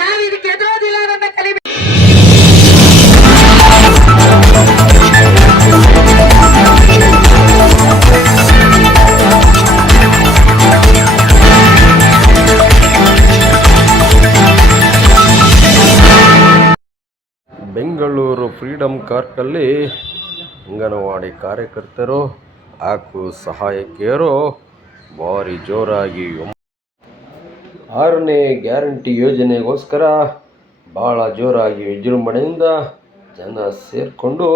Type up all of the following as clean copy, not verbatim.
ನಾವು ಇದಕ್ಕೆ ಎದುರೋದಿಲ್ಲ ಅನ್ನೋದನ್ನ ಕಲಿಬೇಕು. ಬೆಂಗಳೂರು ಫ್ರೀಡಮ್ ಪಾರ್ಕಲ್ಲಿ ಅಂಗನವಾಡಿ ಕಾರ್ಯಕರ್ತರು ಹಾಗೂ ಸಹಾಯಕಿಯರು ಭಾರಿ ಜೋರಾಗಿ 6ನೇ ಗ್ಯಾರಂಟಿ ಯೋಜನೆಗೋಸ್ಕರ ಭಾಳ ಜೋರಾಗಿ ವಿಜೃಂಭಣೆಯಿಂದ ಜನ ಸೇರಿಕೊಂಡು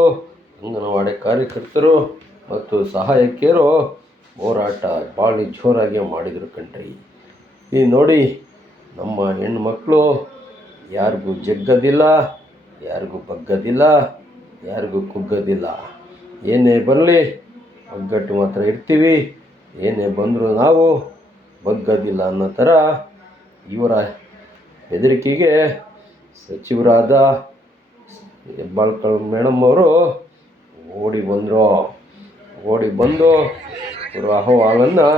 ಅಂಗನವಾಡಿ ಕಾರ್ಯಕರ್ತರು ಮತ್ತು ಸಹಾಯಕಿಯರು ಹೋರಾಟ ಭಾಳ ಜೋರಾಗಿ ಮಾಡಿದರು ಕಣ್ರಿ. ಈ ನೋಡಿ, ನಮ್ಮ ಹೆಣ್ಮಕ್ಳು ಯಾರಿಗೂ ಜಗ್ಗದಿಲ್ಲ, ಯಾರಿಗೂ ಬಗ್ಗದಿಲ್ಲ, ಯಾರಿಗೂ ಕುಗ್ಗದಿಲ್ಲ. ಏನೇ ಬರಲಿ ಒಗ್ಗಟ್ಟು ಮಾತ್ರ ಇರ್ತೀವಿ, ಏನೇ ಬಂದರೂ ನಾವು ಬಗ್ಗದಿಲ್ಲ ಅನ್ನೋ ಥರ ಇವರ ಬೆದರಿಕೆಗೆ ಸಚಿವರಾದ ಹೆಬ್ಬಾಳ್ಕರ್ ಮೇಡಮ್ ಅವರು ಓಡಿ ಬಂದು ಇವರ ಅಹವಾಲನ್ನು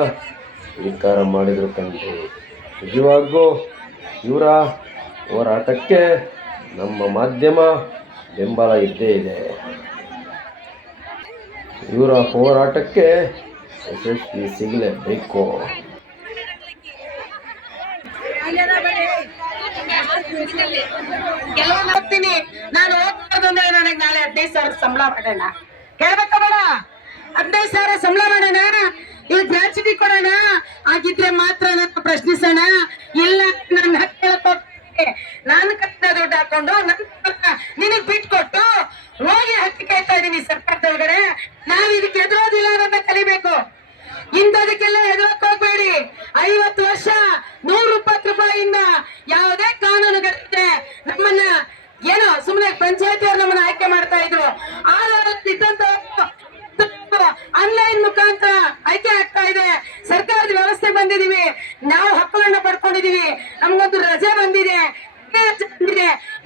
ಸ್ವೀಕಾರ ಮಾಡಿದರು ಕಣ್ರಿ. ನಿಜವಾಗೂ ಇವರ ಹೋರಾಟಕ್ಕೆ ನಮ್ಮ ಮಾಧ್ಯಮ ಬೆಂಬಲ ಇದ್ದೇ ಇದೆ. ಇವರ ಹೋರಾಟಕ್ಕೆ ಯಶಸ್ವಿ ಸಿಗಲೇಬೇಕು. ನಾನು ಹೋಗ್ಬಾರ್ದಂದ್ರೆ ನನಗೆ ನಾಳೆ 15,000 ಸಂಬಳ ಮಾಡೋಣ ಕೇಳ್ಬೇಕ ಬೇಡ? 15,000 ಸಂಬಳ ಮಾಡೋಣ, ಇಲ್ಲಿ ಗ್ರಾಚ್ಯುಟಿ ಕೊಡೋಣ, ಆಗಿದ್ರೆ ಮಾತ್ರ ನಾನು ಪ್ರಶ್ನಿಸೋಣ. ಇಲ್ಲ ನನ್ನ ನಾನು ಕಟ್ಟಿದ ದುಡ್ಡು ಹಾಕೊಂಡು ನಿನಗ್ ಬಿಟ್ಕೊಟ್ಟು ಹೋಗಿ ಹಕ್ಕಿ ಕೇಳ್ತಾ ಇದೀನಿ ಸರ್ಕಾರದೊಳಗಡೆ. ನಾವ್ ಇದಕ್ಕೆ ಎದುರೋದಿಲ್ಲ ಅನ್ನೋದನ್ನ ಕಲಿಬೇಕು. ಇಂಥದಕ್ಕೆಲ್ಲ ಎದುರಕ್ಕೆ ಹೋಗ್ಬೇಡಿ. 50 ವರ್ಷ 120 ರೂಪಾಯಿಯಿಂದ ಯಾವುದೇ ಕಾನೂನುಗಳಿದೆ ನಮ್ಮನ್ನ ಏನೋ ಸುಮ್ಮನೆ ಪಂಚಾಯತಿಯವ್ರು ನಮ್ಮನ್ನ ಆಯ್ಕೆ ಮಾಡ್ತಾ ಇದ್ರು. ಆನ್ಲೈನ್ ಮುಖಾಂತರ ಆಯ್ಕೆ ಆಗ್ತಾ ಇದೆ. ಸರ್ಕಾರದ ವ್ಯವಸ್ಥೆ ಬಂದಿದೀವಿ, ನಾವು ಹಕ್ಕುಗಳನ್ನ ಪಡ್ಕೊಂಡಿದೀವಿ, ನಮ್ಗೊಂದು ರಜೆ ಬಂದಿದೆ,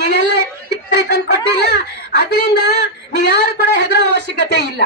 ಇವೆಲ್ಲ ತಂದು ಕೊಟ್ಟಿಲ್ಲ. ಅದರಿಂದ ನೀವ್ಯಾರು ಕೂಡ ಹೆದರೋ ಅವಶ್ಯಕತೆ ಇಲ್ಲ.